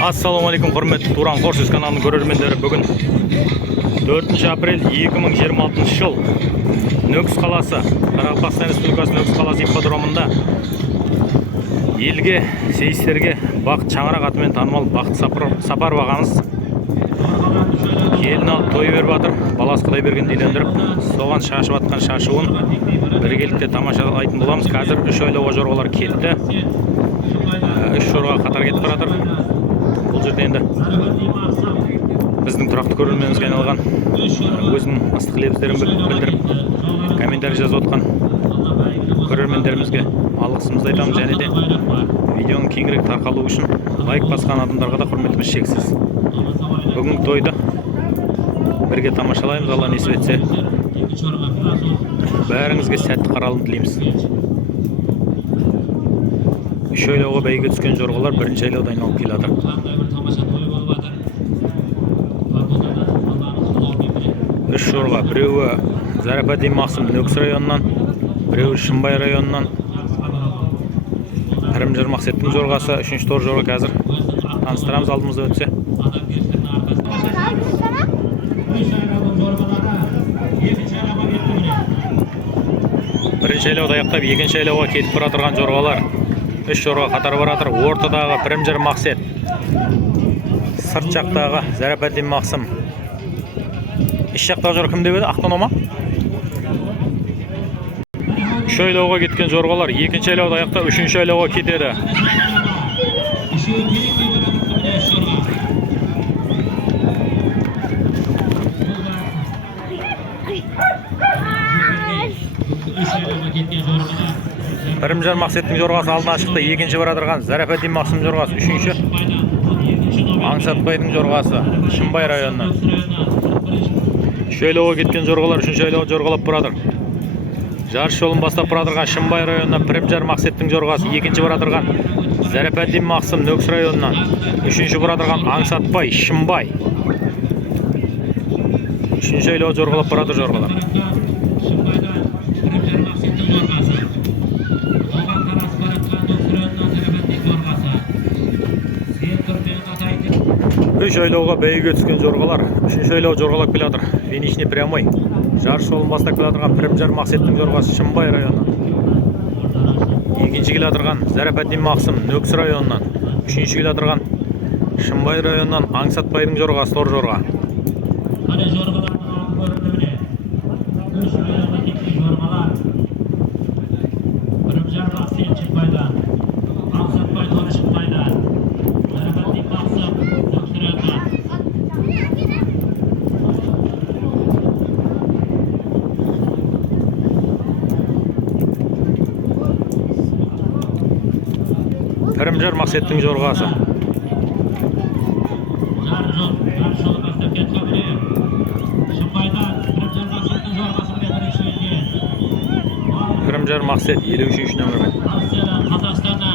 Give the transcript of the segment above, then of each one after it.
Ассалаумағалейкум, құрметті Туран Қорсыз каналының көрермендері. Бүгін 4 апрель 2026 жыл Нөкіс қаласы, Қарақастан Республикасы Нөкіс қаласы ипподромында елге, сейістерге Бақыт Шаңырақ атымен танымал Бақыт Сапаров ағамыз келін алып той беріп жатыр. Баласы Құдай берген үйлендіріп, соған шашып атқан шашуын біргелікте тамашалайтын боламыз. Қазір 3 айлауға жорғалар кетті. 3 жорға қатар кетіп жатыр. Бұл жерде енді біздің тұрақты көрерменімізге айналған, өзінің ыстық лебіздерін білдіріп, комментарий жазып отқан көрермендерімізге алғысымызды айтамыз. Және де видеоның кеңірек тарқалуы үшін лайк басқан адамдарға да құрметіміз шексіз. Бүгінгі тойды бірге тамашалаймыз. Алла несіп етсе, бәріңізге сәтті қаралым тілейміз. 3 айлауға бәйге түскен жорғалар 1-ші айлауды айналып келе жатыр. 3 жорға, біреуі Зарападин Мақсым Нөкіс районынан, біреуі Шымбай районынан. Пірімжар Мақсеттің жорғасы, 3-ші тор жорға қазір таныстырамыз алдымызда өтсе. Бірінші айлауды аяқтап, 2-ші айлауға кетіп бара тұрған жорғалар 3 жорға қатар бара жатыр. Ортадағы Пірімжар Мақсет, сырт жақтағы Зарападин Мақсым. Іш жақтағы жорға кім деп еді? Ақтоно ма? 3 айлауға кеткен жорғалар 2-ші айлауды аяқтап 3-ші айлауға кетеді. Пірімжар Мақсеттің жорғасы алдына шықты. 2-ші бара тұрған Зарападин Мақсым жорғасы 3-ші. Аңсатбайдың жорғасы Шымбай районынан. 3 айлауға кеткен жорғалар 3-ші айлауға жорғалап бұрадыр. Жарыс жолын бастап бұрадырған Шымбай районынан Пірімжар Мақсеттің жорғасы. 2-ші бара тұрған Зарападин Мақсым Нөкіс районынан. 3-ші бара тұрған Аңсатбай Шымбай. 3-ші айлауға жорғалап бұрадыр жорғалар. 3 айлауға бәйге түскен жорғалар 3-ші айлау жорғалап келе жатыр. Финишіне прямой. Жарыс жолын бастап келе жатырған Пірімжар Мақсеттің жорғасы Шымбай районынан. 2-ші келе жатырған Зарападин Мақсым Нөкіс районынан. 3-ші келе жатырған Шымбай районынан Аңсатбайдың жорғасы тор жорға. Пірімжар Мақсеттің жорғасы. Пірімжар Мақсет 53 нөмірмен. Қазақстанда,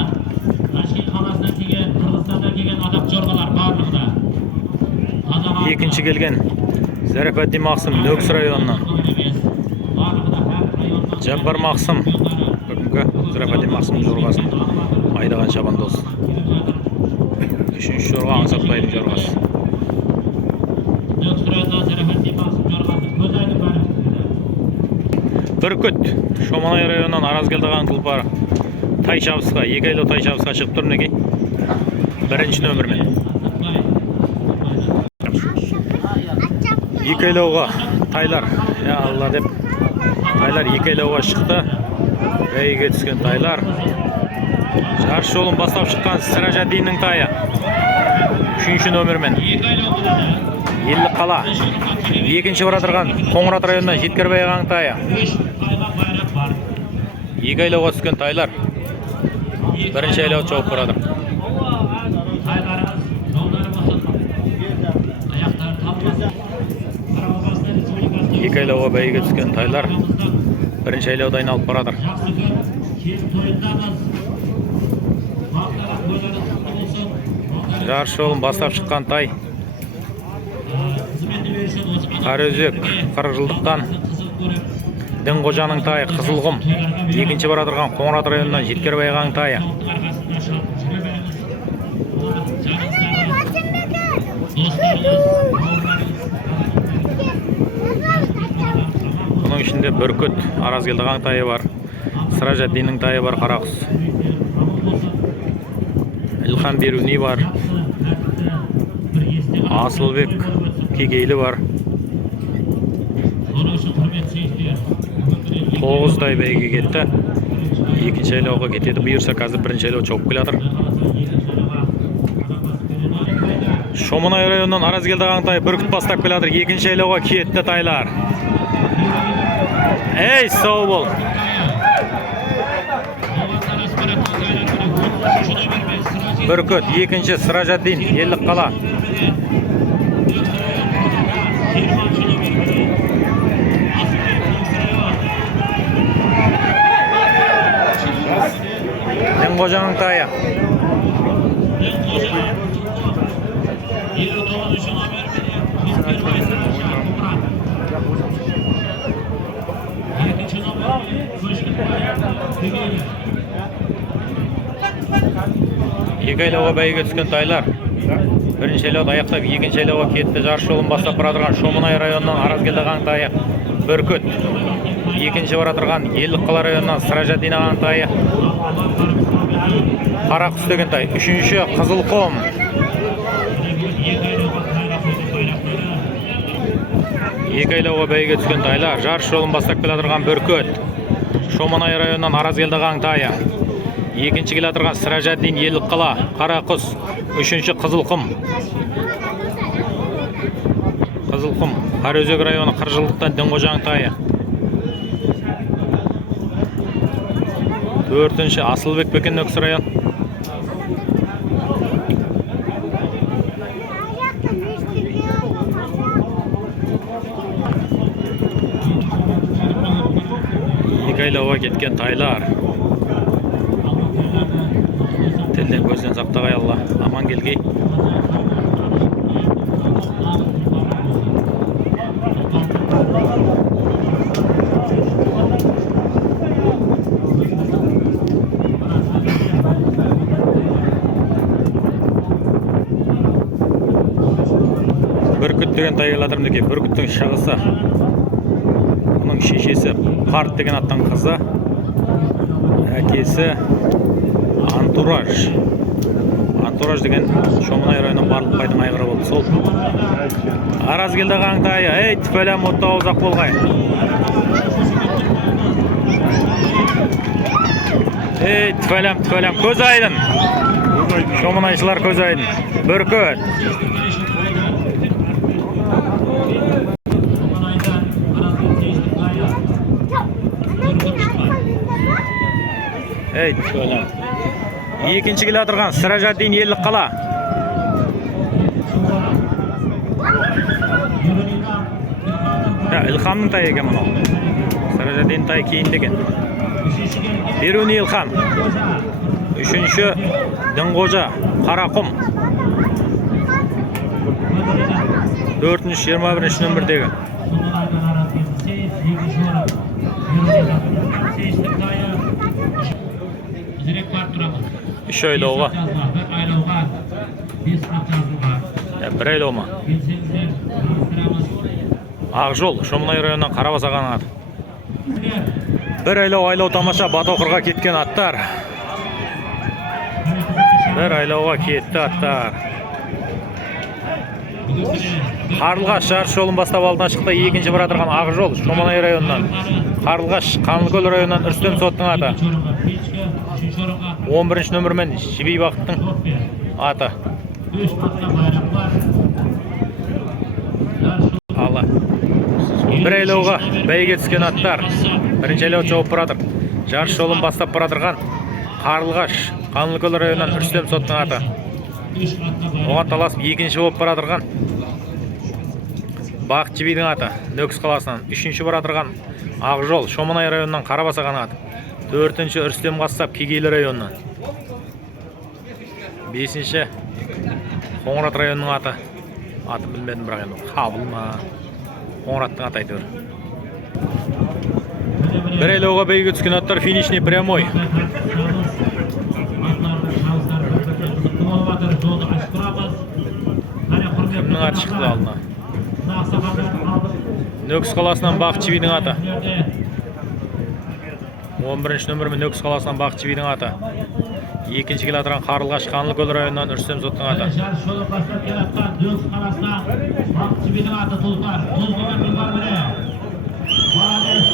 Ташкент қаласынан келген, Қырғызстандан келген адам жорғалар барлығында. 2-ші келген Зарападин Мақсым Нөкіс районынан. Жаппар Мақсым бүгінгі Зарападин Мақсым жорғасын айдаған шабандоз. 3-ші жорға Аңсатбайдың жорғасы. Бүркіт Шоманай районынан Аразгелдіған тұлпары тай шабысқа, 2 айлау тай шабысқа шығып тұр мінекей. 1-ші нөмірмен. 2 айлауға тайлар, я Алла деп, тайлар 2 айлауға шықты. Бәйге түскен тайлар. Жарыс жолын бастап шыққан Сиражаддиннің тайы 3-ші нөмірмен. Елі қала 2-ші бара тұрған Қоңырат районынан Жеткербай ағаның тайы. 2 айлауға түскен тайлар 1-ші айлау чауып бұрадыр. 2 айлауға бәйге түскен тайлар 1-ші айлауда айналып бұрадыр. Жарыс жолын бастап шыққан тай Қараөзек 40 жылдықтан Дінқожаның тайы Қызылғұм. 2-ші бара тұрған Қоңырат районынан Жеткербай ағаның тайы. Бүркіт, Аразгелді тайы бар. Сыражаддиннің тайы бар, Қарақұс. Илхан Беруни бар. Асылбек Кегейлі бар. 9 тай бәйге кетті. Екінші айлауға кетеді. Бұйырса қазір бірінші айлау чоғып келатыр. Шомынай районынан Аразгелді тай бүркіт бастап келатыр. Екінші айлауға кетті тайлар. Ей, сау бол. Бүркіт, екінші Сыражаддин, елік қала. Дінғожаның тайы. Екі айлауға бәйге түскен тайлар. Бірінші айлауды аяқтап, екінші айлауға кетті. Жарыс жолын бастап баратырған Шомынай районынан Аразгелді тайы Бүркіт. Екінші баратырған Елік қала районынан Сыражаддин тайы Қарақұс деген тай. Үшінші Қызылқұм. Екі айлауға бәйге түскен тайлар. Жарыс жолын бастап келатырған Бүркіт. Шомынай районынан Аразгелді тайы. Екінші келатырған Сыражаддин, Елік қала, Қарақұс. Үшінші Қызылқұм. Қызылқұм. Қараөзек районы Қыржылдықтан Дінғожаның тайы. Төртінші Асылбек Бекен Нөксі район. Екі айлауға кеткен тайлар. Тілден көзден сақтағай Алла. Аман келгей. Бүркіт деген тай келатырмын екен. Бүркіттің шығысы. Оның шешесі Қарт деген аттың қызы. Әкесі Антураж. Антураж деген Шомынай районынан барлық байдың айғыры болды. Сол. Аразгелді тайы. Ей, тіпәлем отта ұзақ болғай. Ей, тіпәлем. Көз айдын. Шомынайшылар көз айдын. Бүркіт. Ей, тіпәлем. Екінші келе отырған Сыражаддин, Елік қала. Илхамның тайы екен мұнау. Сыражаддин тайы кейін деген. Беруни Илхам. Үшінші Дінғожа, Қарақұм. Төртінші 21 нөмірдегі. Үш айлауға. Бір айлау ма? Ақжол, Шомынай районынан Қарабас ағаның аты. Бір айлау тамаша Батоқырға кеткен аттар. Бір айлауға кетті аттар. Қарлығаш жарыс жолын бастап алдына шықты. Екінші баратырған Ақжол, Шомынай районынан. Қарлығаш, Қанлыкөл районынан Үрстем соттың аты. 11 нөмірмен Жебей Бақыттың аты. Алла. Бір айлауға бәйге түскен аттар. Бірінші айлау жауып бұратыр. Жарыс жолын бастап бұратырған Қарлығаш, Қанлыкөл районынан Үрстем соттың аты. Оған таласып екінші болып бұратырған Бақыт Жебейдің аты. Нөкіс қаласынан. Үшінші бұратырған Ақжол, Шомынай районынан Қарабас ағаның аты. Төртінші Үрстем Қассап, Кегейлі районынан. Бесінші Қоңырат районының аты. Аты білмедім бірақ енді. Қабыл ма? Қоңыраттың аты айтыр. Бір айлауға бәйге түскен аттар финишный прямой. Кімнің аты шықты алдына? Нөкіс қаласынан Бақыт Жебейдің аты. 11-ci nömrüмен Nöks қаласынан Бақчыбайдың аты. 2-ci kilometran Qarılğaş Qanlıgöl rayonundan Rüstem Sottun аты. Жарыс жолы бастап келатқан Нөкс қаласынан Бақчыбайдың аты Тұлпар. Тұлпар Тұлпар міне. Молодец,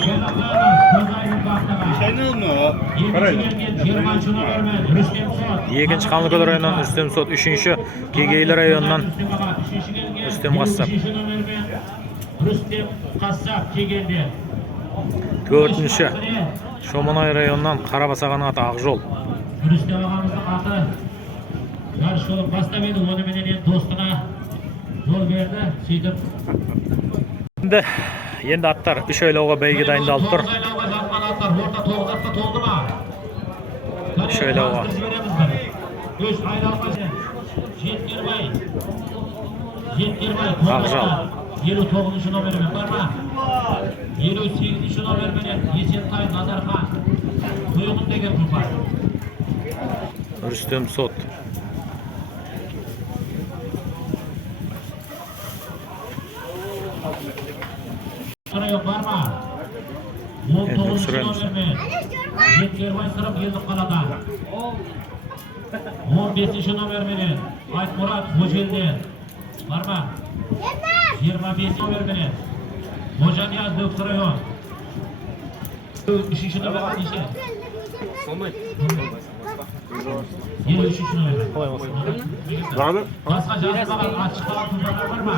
Екінші Қанлыкөл районынан Рүстем Сот, 3-ші Кегейлі районынан Рүстем Қассап. Рүстем Қассап Кегелді. 4-ші Шомонай районынан Қарабасаған аты Ақжол. Рүстем ағамыздың аты жарыс жолы бастап еді, оны менен достына жол берді, сөйтіп. Енді аттар 3 айлауға бәйге дайындалып тұр. 3 айлауға. Ақжал. 59-ші номермен бар ма? 58-ші номермен Есентай Назархан. Құйғын деген Тұлпар. Рүстем Сот. Yok var mı? 19 номермен Жеткербай Сырым елдік қалада. 15 номермен Айтмұрат Бөжелден бар ма? 25 номермен Божанияз Нөкс район. 3-ші номер неше? 23-ші номер. Басқа жарыспаған ашықпаған тұлпарлар бар ма?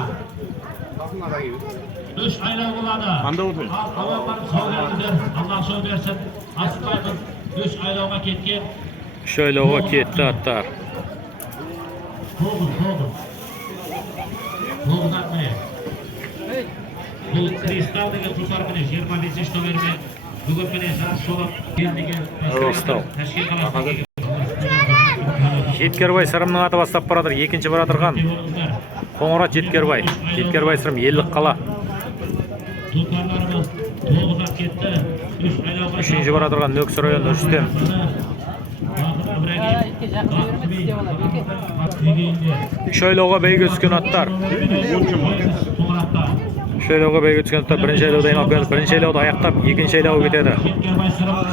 3 айлау болады. Алға барып сау келдіңдер. Аллах жол берсін. Асықпаймыз. 3 айлауға кеткен. 3 айлауға кетті аттар. Тоғыз ат міне. Бұл Кристал деген тұлпар міне 25-ші номермен бүгін міне жарыс жолы келдіген Кристал. Ташкент қаласына Жеткербай Сырымның аты бастап барадыр. 2-ші барадырған Қоңырат Жеткербай. Жеткербай Сырым елдік қала. Тұлпарларымыз 9 ат кетті. 3-ші барадырған Нөкс район Рүстем. 3 айлауға бәйге түскен аттар. 3 айлауға бәйге түскен аттар 1-ші айлауды айналып келді. 1-ші айлауды аяқтап 2-ші айлауы кетеді.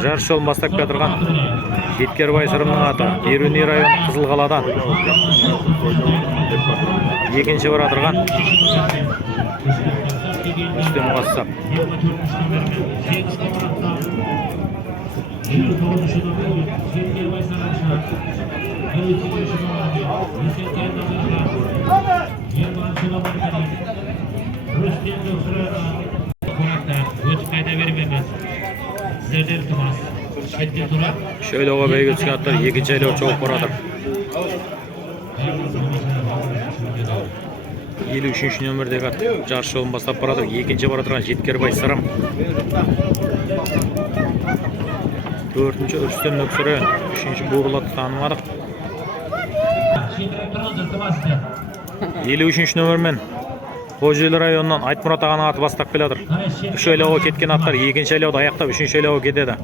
Жарыс жолын бастап кетірған Жеткербай Сырымның аты Еруни район Қызылқаладан. 2-ші барадырған Рүстем Қассап. 3 айлауға бәйге түскен аттар 2-ші айлау чоғып барадыр. 53-ші нөмірдегі ат жарыс жолын бастап барадыр. 2-ші барадырған Жеткербай Сырым. 4-ші Рүстем Нөкс район. 3-ші Буғылатты танымадық. 53-ші нөмірмен Қожелі районынан Айтмұрат ағаның аты бастап келедір. 3 айлауға кеткен аттар 2-ші айлауды аяқтап 3-ші айлауға кетеді.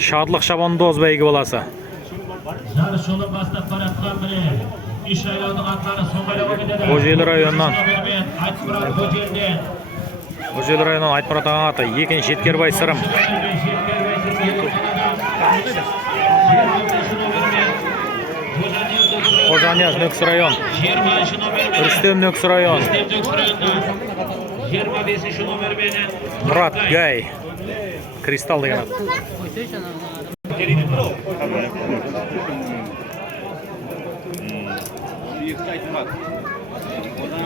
Шадлық Шабандоз бәйгі баласы. Жарыс жолы бастап баратқан міне 3 айлаудың аттары соңғы айлауға кетеді. Қожелі районынан Айтмұрат Бөжелден. Қожелі районынан Айтмұрат ағаның аты 2-ші Жеткербай Сырым. Қожанияз Нөкс район. Рүстем Нөкс район. 25-ші номермен Мұрат Гай. Кристал деген аты.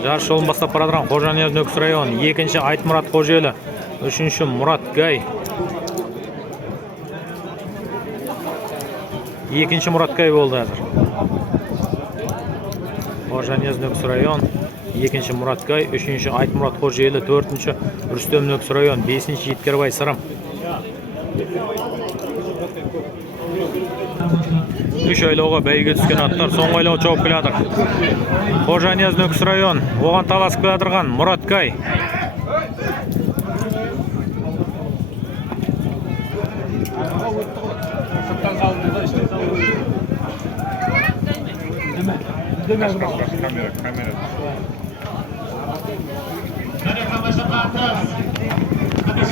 Жарыс жолын бастап барадырған Қожанияз Нөкс район. 2-ші Айтмұрат Қожелі. 3-ші Мұрат Гай. 2-ші Мұрат Гай болды әзір. Қожанияз Нөкс район. 2-ші Мұрат Гай. 3-ші Айтмұрат Қожелі. 4-ші Рүстем Нөкс район. 5-ші Жеткербай Сырым. 3 айлауға бәйге түскен аттар соңғы айлау чоғып келедір. Қожанияз Нөкс район. Оған таласып келедірған Мұрат Гай.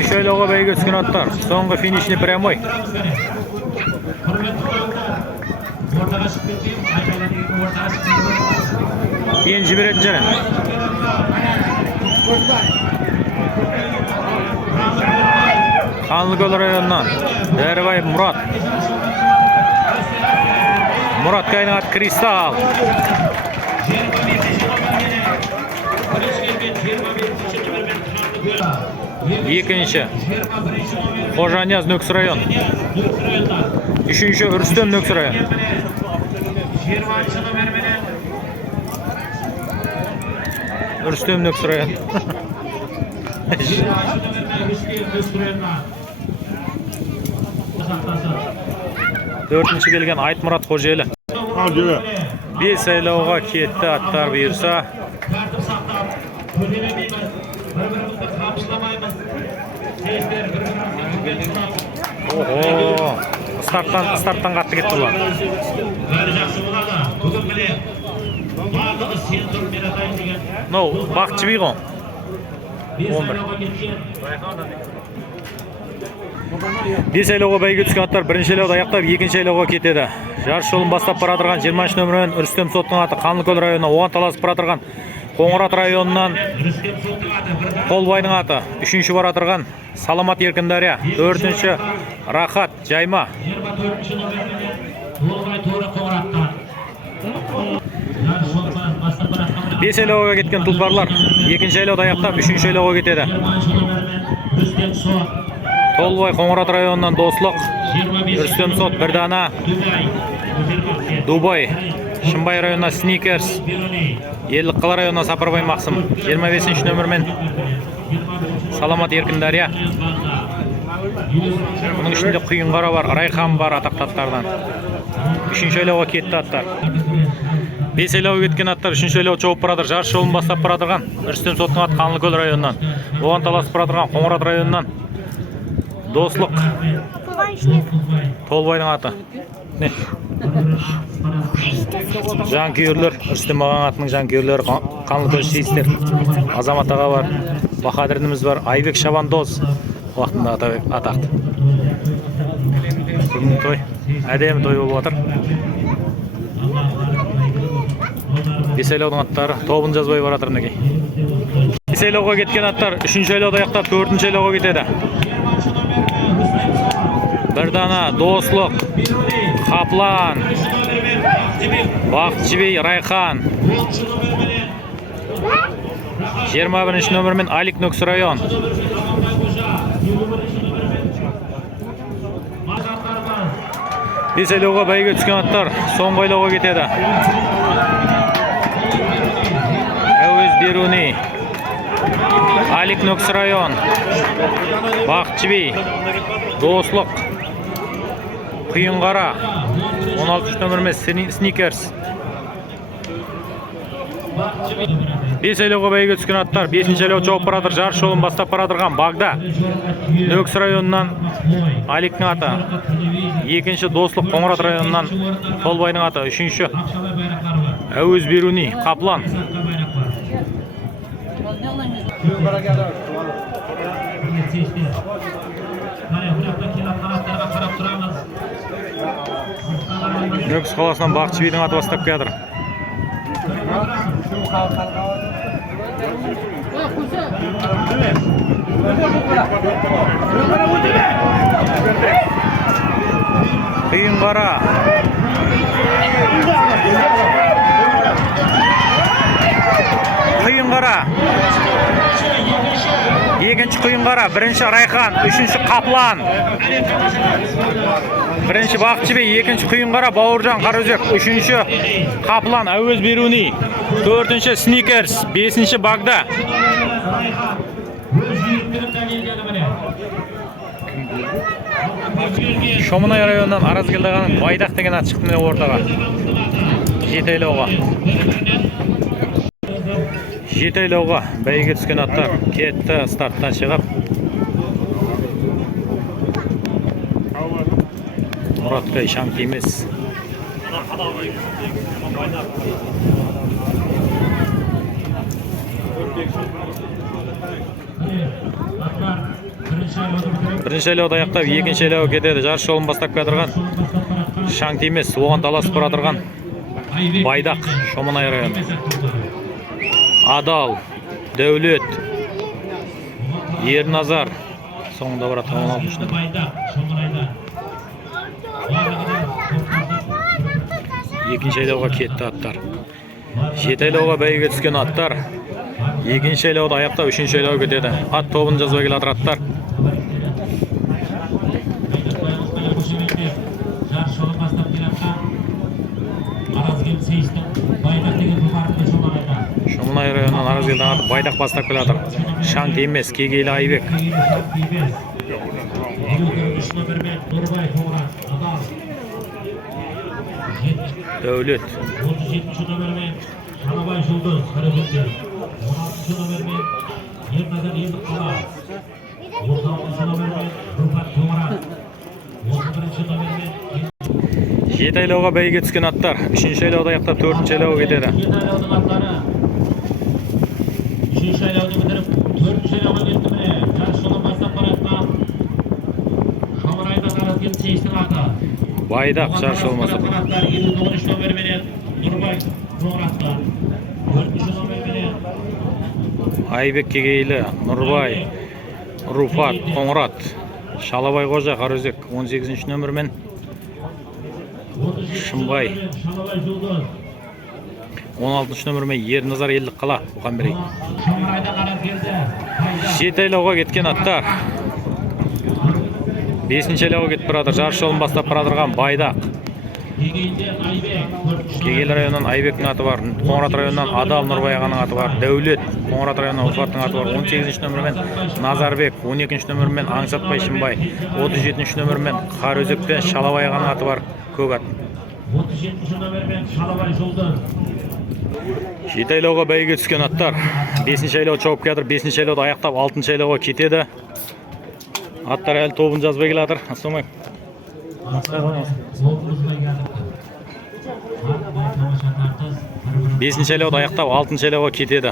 Üçoylog'a bәйге түскен аттар. Соңғы финишный прямой. Кейін жіберетін жері. Қанлыкөл районынан Дәрібай Мұрат. Мұрат кайның аты Кристалл. Екінші Қожанияз Нөксі район. Үшінші Үрстем Нөксі район. Үрстем Нөксі район. Төртінші келген Айтмұрат Қожелі. Бес айлауға кетті аттар бұйырса. Ого, старттан қатты кетті бұлар. No, бақытшы бей ғой. 11. Бес айлауға бәйге түскен аттар бірінші айлауды аяқтап, екінші айлауға кетеді. Жарыс жолын бастап баратырған 20 нөмірін Үрстем соттың аты Қанлыкөл районына, оған таласып баратырған Қоңырат районынан Қолбайдың аты, үшінші баратырған Саламат Еркіндария, төртінші Рахат Жайма. Бес айлауға кеткен тұлпарлар екінші айлауды аяқтап, үшінші айлауға кетеді. Толбай Қоңырат районынан Дослық, Үрстем сот бір дана, Дубай, Шымбай районына Сникерс, Еліққала районына Сапарбай Мақсым, 25 нөмірмен Саламат Еркіндария. Бұның ішінде Құйынғара бар, Райхан бар атақтаттардан. Үшінші айлауға кетті аттар. Бес айлауға кеткен аттар үшінші айлауға чауып барадыр. Жарыс жолын бастап барадырған Үрстем соттың аты Қанлыкөл районынан, оған таласып барадырған Қоңырат районынан Дослық, Толбайдың аты. Жанкүйерлер, Үрстем ағаның атының жанкүйерлері, Қанлыкөл сейістер, Азамат аға бар, Бахадырымыз бар, Айбек Шабандоз уақытында атақты. Бүгін той, әдемі той болып жатыр. Бес айлаудың аттары тобын жазбай баратыр неге. Бес айлауға кеткен аттар үшінші айлауды аяқтап, төртінші айлауға кетеді. Бір дана Дослық, Қаплан, Бақытшыбей, Райхан. 21 нөмірмен Алик Нөксі район. Бес айлауға бәйге түскен аттар соңғы айлауға кетеді. Әуез Беруни, Алик Нөксі район, Бақытшыбей, Дослық, Құйынғара, 16 нөмірмен Сникерс. Бес айлауға бәйге түскен аттар 5-ші айлау чауып барадыр. Жарыс жолын бастап барадырған Багда, Нөксі районынан Аликтің аты, екінші Дослық Қоңырат районынан Толбайдың аты, үшінші Әуез Беруни, Қаплан. Нөксі қаласынан Бақытшыбейдің аты бастап келдір. Құйынғара, Құйынғара, екінші Құйынғара, бірінші Райхан, үшінші Қаплан. Бірінші Бақытшыбей, екінші Құйынғара, Бауыржан Қараөзек, үшінші Қаплан, Әуез Беруни, төртінші Сникерс, бесінші Багда. Шомынай районынан Аразгелдағаның Байдақ деген ат шықты міне ортаға. Жеті айлауға. Жеті айлауға бәйге түскен аттар кетті старттан шығып. Мұратбай Шаңки емес. Бірінші айлауды аяқтап, екінші айлауға кетеді. Жарыс жолын бастап келатырған шаңты емес, оған таласып баратырған Байдақ, Шоманай районы. Адал, Дәулет, Ерназар соңында баратыр 16-шыны. Екінші айлауға кетті аттар. 7 айлауға бәйге түскен аттар. Екінші айлауды аяқтап, үшінші айлауға кетеді. Ат тобын жазбай келатыр аттар. Шоманай районынан Аразгелдің аты Байдақ бастап келатыр. Шаңты емес, Кегейлі Айбек. Дәулет. 37-ші номермен Шанабай Жұлдыз қарабеттер. 16-ші номермен Ерназар Елдіқала. 36-ші номермен Руфат Қоңырат. 31-ші номермен 7 айлауға бәйге түскен аттар. 3-ші айлауды аяқтап, 4-ші айлауға кетеді. 7 айлаудың аттары 3-ші айлауды бітіріп, 4-ші айлауға кетті міне. Жарыс жолын бастап баратқан Шамырайдан Аразгел Сейістің аты. Байдақ жарыс жолын бастап. 29-ші номерменен Нұрбай Қоңыратқа. 4-ші номерменен Айбек Кегейлі, Нұрбай, Руфат Қоңырат, Шалабай Қожа Қарөзек. 18-ші номермен Шымбай. 16-ші номермен Ерназар Елдіқала. Бұқан берейік. 7 айлауға кеткен аттар. 5-ші айлауға кетіп баратыр. Жарыс жолын бастап баратырған Байдақ. Кегейлі районынан Айбектің аты бар. Қоңырат районынан Адал Нұрбай ағаның аты бар. Дәулет. Қоңырат районынан Руфаттың аты бар. 18-ші номермен Назарбек. 12-ші номермен Аңсатбай Шымбай. 37-ші номермен Қарөзектен Шалабай ағаның аты бар. Көк ат. 37-ші номермен Шалабай Жұлдыз. 7 айлауға бәйге түскен аттар. 5-ші айлау чауып келатыр. 5-ші айлауды аяқтап 6-ші айлауға кетеді. Аттар әлі тобын жазбай келатыр. Ассаламайкум. 5-ші айлауды аяқтап 6-ші айлауға кетеді.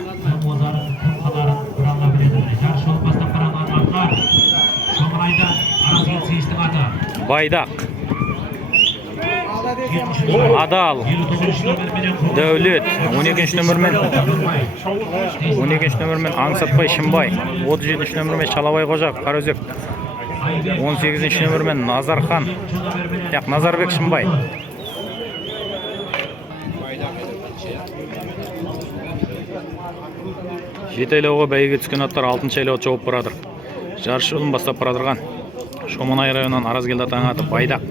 Байдақ. Адал. Дәулет. 12-ші номермен Аңсатбай Шымбай. 37-ші номермен Шалабай Қожа Қарөзек. 18-ші номермен Назархан. Назарбек Шымбай. Жеті айлауға бәйге түскен аттар 6-ші айлауды чауып баратыр. Жарыс жолын бастап баратырған Шоманай районынан Аразгелді атаның аты Байдақ.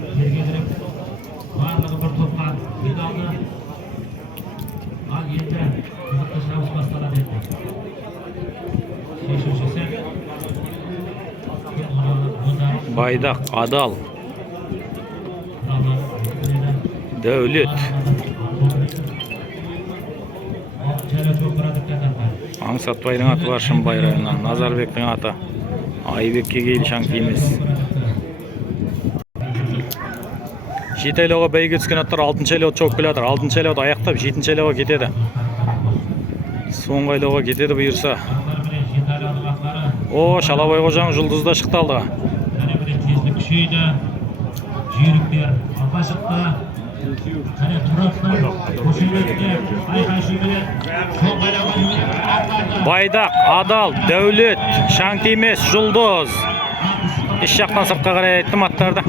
Байдақ, Адал, Дәулет, Аңсатбайдың аты бар Шымбай районынан, Назарбектің аты Айбек Кегейлі шаңты емес. 7 айлауға бәйге түскен аттар 6-ші айлауды чауып келатыр. 6-ші айлауды аяқтап 7-ші айлауға кетеді. Соңғы айлауға кетеді бұйырса. О, Шалабай Қожаның жұлдызы да шықты алдыға. Күшейді, жүйріктер, алға шықты, және тұрақтар, көшелеріне, айқай шүймелер, соңғы айлауға Байдақ, Адал, Дәулет, шаңты емес, жұлдыз. Еш жақтан сыртқа қарай айттым аттарды.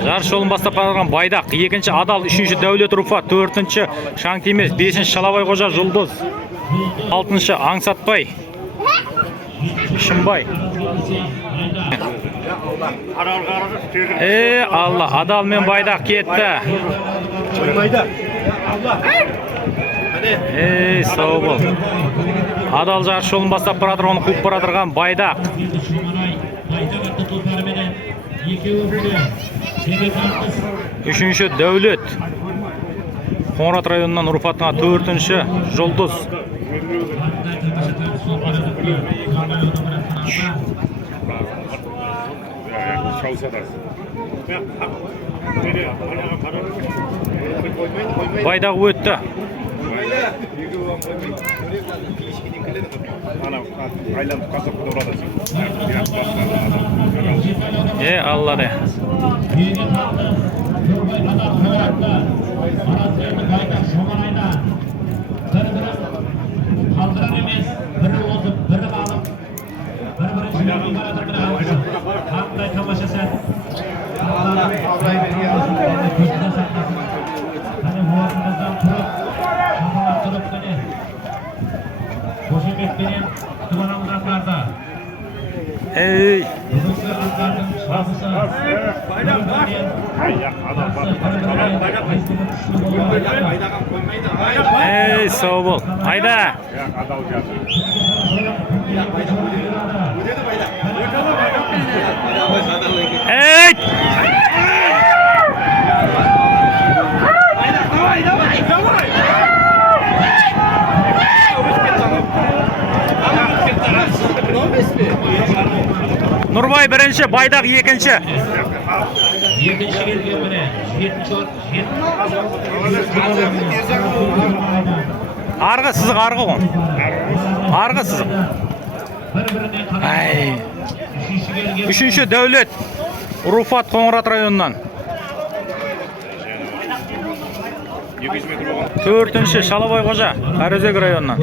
Жарыс жолын бастап баратырған Байдақ, 2-ші Адал, 3-ші Дәулет Руфат, 4-ші шаңты емес, 5-ші Шалабай Қожа жұлдыз, 6-ші Аңсатбай Шымбай. Алла, Адал мен Байдақ кетті. Сау бол. Адал жарыс жолын бастап баратыр, оны қуып баратырған Байдақ. 3-ші Дәулет. Қоңырат районынан Руфаттың аты 4-ші жұлдыз. Байдақ өтті. Aylanıp kasapta orada. Allah de. Büyüge kaldı. Yorbay kadar koyarakta. Arazlarını baydak şomanayda. Biri kaldıran emez. Biri ozup, biri alıp. Biri çiğnemin baradır biri almışım. Kanday tamaşa sen. Allah'ın avray veriyor. Köşede saklasın. Hani muhafımızdan turup. Şomalar turup beni. Koşu bekleyen tuvanan uzaklarda. Ey. Bugünkü atlarının şahısı. Ey sağ ol. Hayda. Ey. Nurbay birinci, Baydak ikinci. Yedinci gelген mine. Arғы сызық, арғы ғой. Арғы сызық. Ай. Үшінші Дәулет. Руфат Қоңырат районынан. Төртінші Шалабай Қожа. Қараөзек районынан.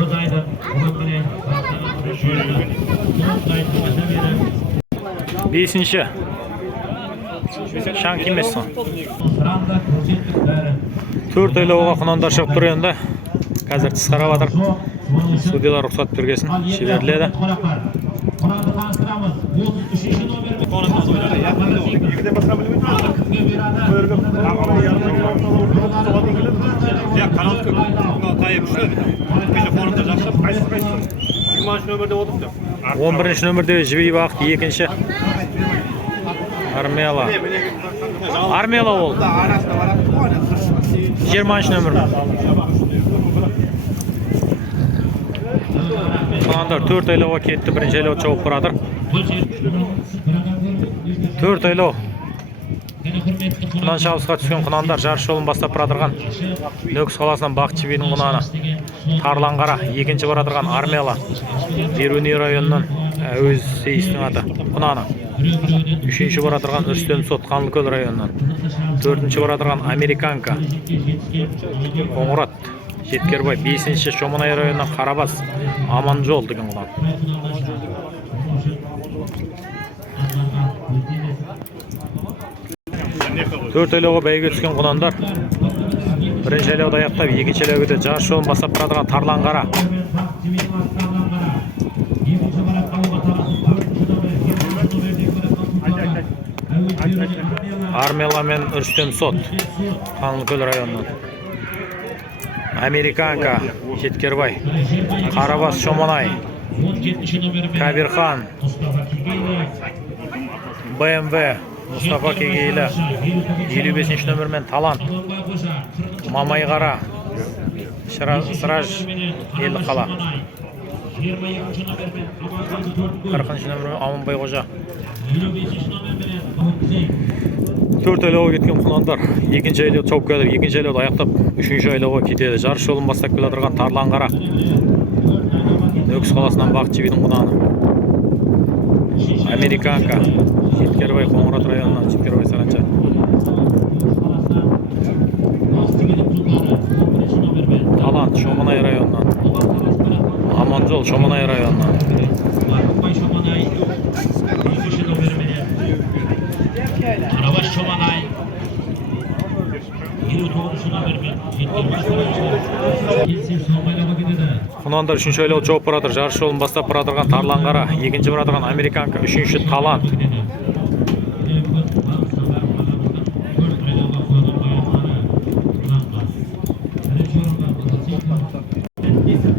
Бесінші Шанк емес сон. Төрт айлауға құнандар шығып тұр енді. Қазір тіс қарап жатыр. Судьялар рұқсат түргесін жіберіледі. Он бірінші нөмірде Жібей Бақыт, екінші Армела. Армела ол. 20 нөмір. Құнандар 4 айлауға кетті, бірінші айлау чауып бұрадыр. 4 айлау. Құнан шабысқа түскен құнандар жарыс жолын бастап бұрадырған. Нөкіс қаласынан Бақыт Жібейдің құнаны. Тарланғара, екінші бұрадырған Армела. Беруни районынан Әуез Сейістің аты құнаны. Үшінші бұрадырған Үрстем Сот Қанлыкөл районынан. Төртінші бұрадырған Американка. Қоңырат Жеткербай. Бесінші Шоманай районынан Қарабас Аманжол деген құнан. Төрт айлауға бәйге түскен құнандар бірінші айлауды аяқтап, екінші айлауды жарыс жолын бастап бұрадырған Тарланғара. Армела мен Үрстем Сот Қанлыкөл районынан. Американка Жеткербай. Қарабас Шоманай. Кабирхан. БМВ Мұстафа Кегейлі. 55 нөмірмен Талант. Мамайғара. Сыраж Елі қала. 40 нөмірмен Аманбай Қожа. 4 айлауға кеткен құнандар екінші айлау чауып келеді. Екінші айлауды аяқтап, үшінші айлауға кетеді. Жарыс жолын бастап келе Тарланғара. Нөкіс қаласынан Бақыт Жібейдің құнаны. Американка Жеткербай Қоңырат районынан Жеткербай Саранча. Талант Шоманай районынан. Аманжол Шоманай районынан. Қарабас Шоманай. 29-шына бермен. Құнандар үшінші айлау чауып бұрадыр. Жарыс жолын бастап бұрадырған Тарланғара. Екінші бұрадырған Американка. Үшінші Талант.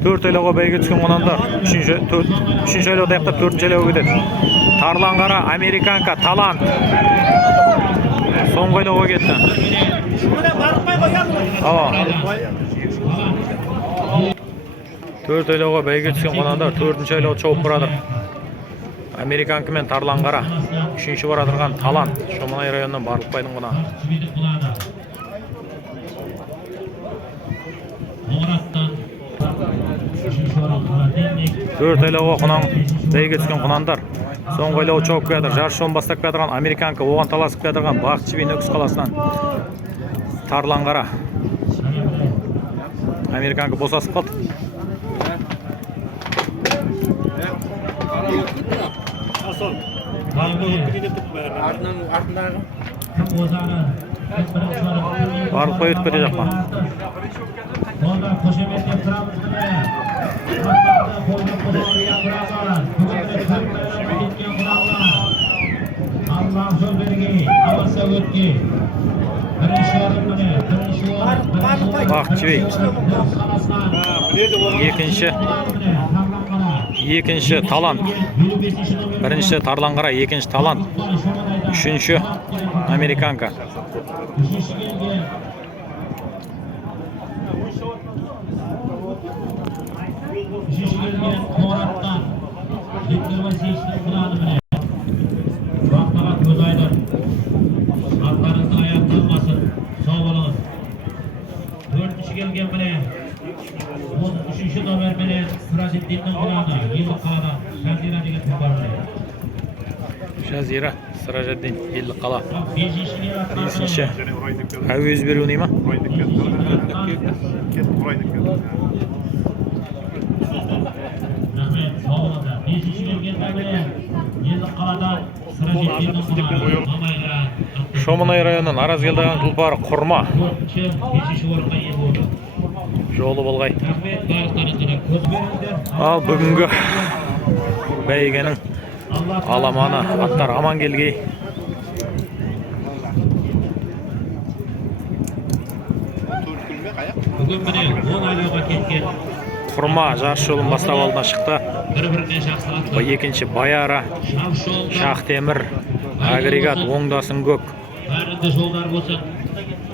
Төрт айлауға бәйге түскен құнандар үшінші айлауды аяқтап, төртінші айлауға кетеді. Тарланғара, Американка, Талант. Соңғы айлауға кетті. Төрт айлауға бәйге түскен құнандар төртінші айлау чауып бұрадыр. Американка мен Тарланғара. Үшінші бұрадырған Талант. Шоманай районынан Барлықбайдың құнаны. 4 айлауға құнан бәйге түскен құнандар. Соңғы айлауы чауып келатыр. Жарыс жолын бастап келатырған Американка оған таласып келатырған Бақытжы би Нүкіс қаласынан Тарланғара. Американка босасып қалды. Барлық қой өтіп кете жаққа. Бақытжы би екінші талант, бірінші Тарланғара, екінші талант, үшінші Американка. Gelgen mene 13-cü nomer mene Sıraceddin'in kulağına Yıllı Kala'dan Şazira degan tubar mene Şazira Sıraceddin Yıllı Kala 5-ci Және ұрайдық келді. әуе өзі беру нейма? Ұрайдық келді. Кетіп ұрайдық келді. Rahmet sağ olun da 5-ci gelgen mene Yıllı Kala'dan Sıraceddin'in kulağına Mamayra Шомынай районынан Аразгелдаған тұлпары құрма 4-cü 5-ci орынға ие болды. жолы болғай. Rahmet bарлықтарыңызға көз беріңіздер. Ал бүгінгі бәйгенің аламаны аттар аман келгей. Бүгін міне 10 айлауға кеткен Құрма жарыс жолын бастап алдына шықты. бір-біріне жақсы аттар. Екінші Баяра, Шамшолдар, Шахтемір, Агрегат, оңдасын көк. бәрінде жолдар болсын.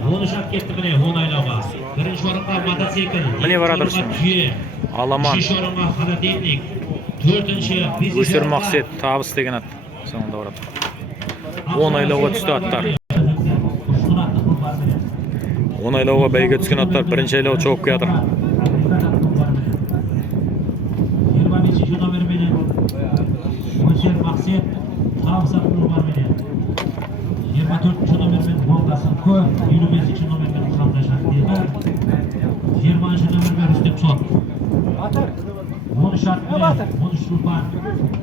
13 кетті міне 10 айлауға. Бірінші орынға мотоцикл, Міне барадыр екінші орынға şimdi. түйе, Аламан, үшінші орынға холодильник, төртінші, бесінші Өсер орынға Мақсет, табыс деген ат. Соңында барады. 10 айлауға түсті аттар. 10 айлауға бәйге түскен аттар бірінші айлау чауып келатыр. 25-ci номер менен Өсер Мақсет, табыс аттар бар менен. 24-ci номер менен Оңдасын көк, 25-ci номер менен Хамза Шахтемір, 20-ci номер менен Рүстем Сот. 13 ат менен 13 тұлпар.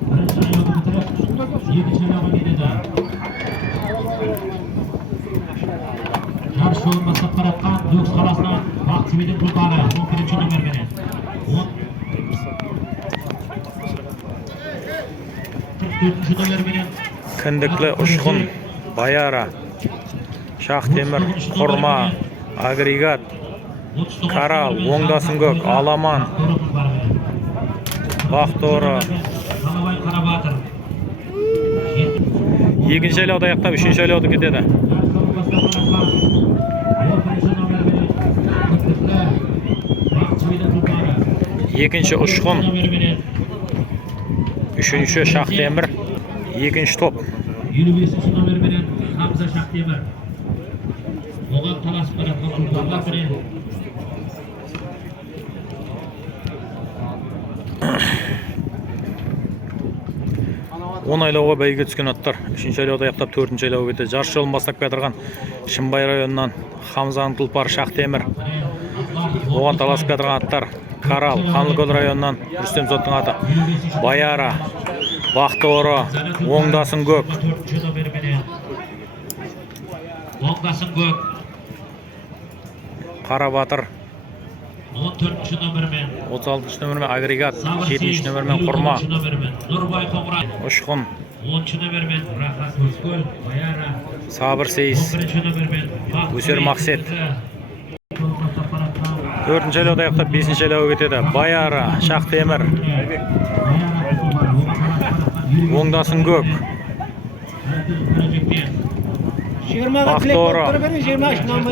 Бірінші айлауды бітіріп, екінші айлауға кетеді. Жарыс жолын бастап баратқан Нүкіс қаласынан Бақытжы бидің тұлпары 11-ci номер менен. 44-ci номер менен Кіндіклі ұшқын, Баяра, Шахтемір, Құрма, Агрегат, Карал, оңдасын көк, Аламан, Бақторы. Қалабай Қарабатыр. Екінші айлауды аяқтап, үшінші айлауды кетеді. Екінші ұшқын, үшінші Шахтемір, екінші топ. 25-ci номер менен Хамза Шахтемір. Оған таласып баратқан тұлпарлар менен 10 айлауға бәйге түскен аттар. 3-ші айлауды аяқтап 4-ші айлауға кетті. Жарыс жолын бастап келатырған Шымбай районынан Хамзаның тұлпары Шахтемір. Оған таласып келатырған аттар Карал, Қанлыкөл районынан Рүстем Соттың аты Баяра, Бақторы, оңдасын көк. 4-cü номер менен Оңдасын көк. Қарабатыр, 14-cü номермен 36-cı номермен Агрегат, 7-cü номермен Құрма, Нұрбай Қоңырат, Ұшқын, 10-cü номермен Рахат Көзкөл, Баяра, Сабыр Сейіс, 11-cü номермен Өсер Мақсет. 4-ші айлауды аяқтап 5-ші айлауға кетеді. Баяра, Шахтемір, оңдасын көк. Бақторы,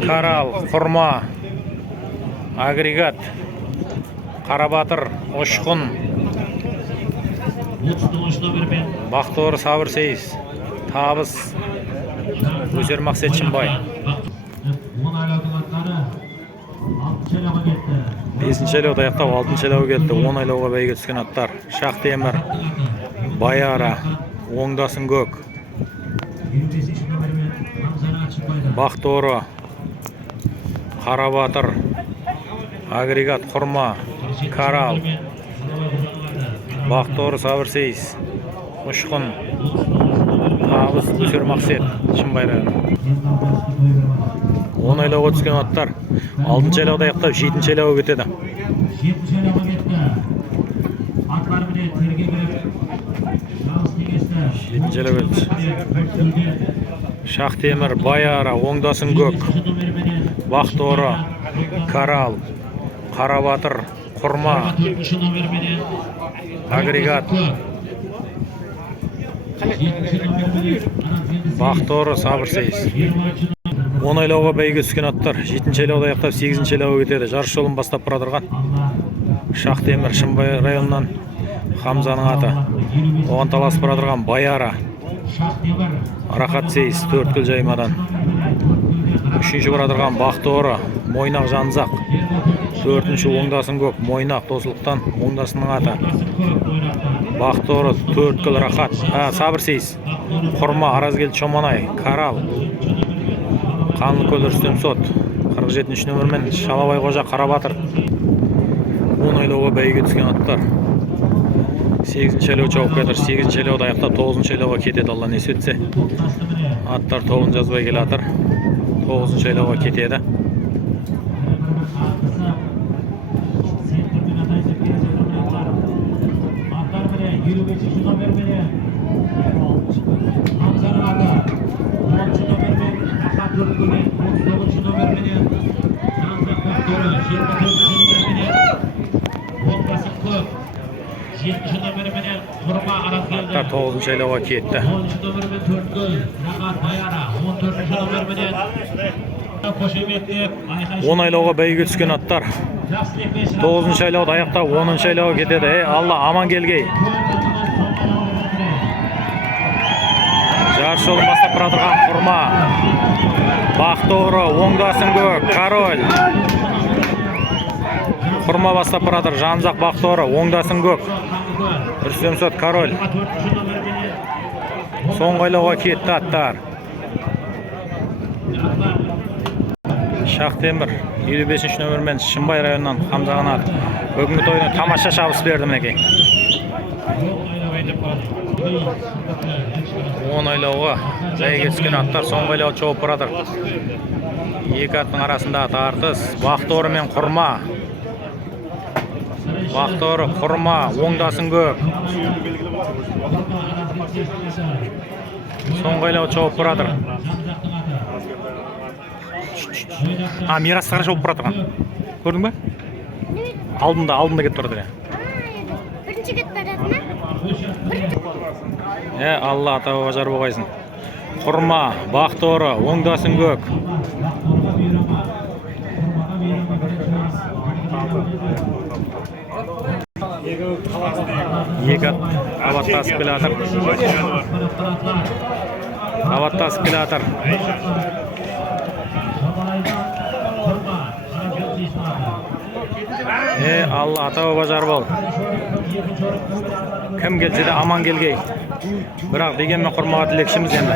Карал, Құрма, Агрегат, Қарабатыр, Ұшқын, 39 номермен Бақторы, Сабыр Сейіс, Табыс, Өсер Мақсет Шымбай. 10 айлаудың аттары 5-ші айлауда аяқтап 6-ші айлауға келді. 10 айлауға бәйге түскен аттар. Шақ темір, Баяра, оңдасын көк, Бақтооры, Қарабатыр, Агрегат, Құрма, Карал, Бақтооры, Сабырсейіс, Ұшқын, Табыс, Өсер Мақсет, Шымбай районы. 10 айлауға түскен аттар 6-ші айлауда аяқтап 7-ші айлауға кетеді. 7-ші айлауға кетті. Атлар міне терге кіріп, жалғыз теңесті. 7-ші айлауға кетті. Шақ темір, Баяра, оңдасын көк, Бақтооры, Карал, Қарабатыр, Құрма, Агрегат, Бақтооры, Сабырсейіс. 10 айлауға бәйге түскен аттар 7-ші айлауда аяқтап 8-ші айлауға кетеді. Жарыс жолын бастап бара Шақ темір, Шымбай районынан Хамзаның аты. Оған таласып бара Баяра, Арақат Сейіс, Төрткіл жаймадан. 3-ші бара Бақтооры, Мойнақ Жанзақ. 4-ші оңдасын көк, Мойнақ Досылықтан оңдасының аты. Бақтооры, Төрткіл Рақат, Сабырсейіс, Құрма, Аразгел Чоманай, Карал, Қанлыкөл Рүстем Сот, 47-ші нөмірмен Шалабай Қожа Қарабатыр. 10 айлауға бәйге түскен аттар 8-ші айлау чауып кетір. 8-ші айлауда аяқтап 9-ші айлауға кетеді. Алла несіп етсе. Аттар тобын жазбай келе атыр. 9-ші айлауға кетеді. Аттар 9-ші айлауға кетті. 10 айлауға бәйге түскен аттар 9-ші айлауда аяқтап 10-ші айлауға кетеді. Алла аман келгей. Жарыс жолын бастап бара Құрма, Бақтооры, оңдасын көк, Король. Құрма бастап бара Жанзақ, Бақтооры, оңдасын көк, Рүстем Сот, Король. Соңғы айлауға кетті аттар. Шақ темір 55-ші нөмірмен Шымбай районынан Хамзаның аты. Бүгінгі тойына тамаша шабыс берді мінекей. 10 айлауға бәйге түскен аттар соңғы айлауға чауып барадыр. Екі аттың арасында тартыс. Бақтооры мен Құрма. Бақтооры, Құрма, оңдасын көк. Соңғы айлауға чауып барадыр. Мирастығына шауып барадыр. Көрдің бе? Алдында кетіп барадыр. Бірінші кетіп барады ма? Алла атауға жар болғайсын. Құрма, Бақтооры, оңдасын көк. Екі қабаттасып келе атыр. Алла атауға жар бол. Кім келсе де аман келгей. Бірақ дегенмен Құрмаға тілекшіміз енді.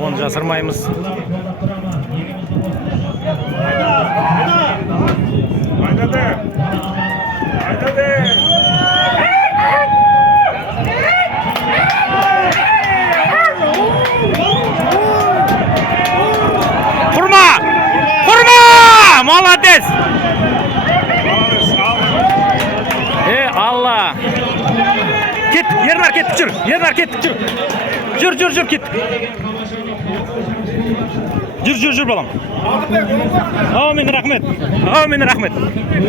Оны жасырмаймыз. Құрма! Молодец! Алла! Кет, Ернар кеттік жүр! Жүр, кет! Жүр, балам! Аумин, рахмет!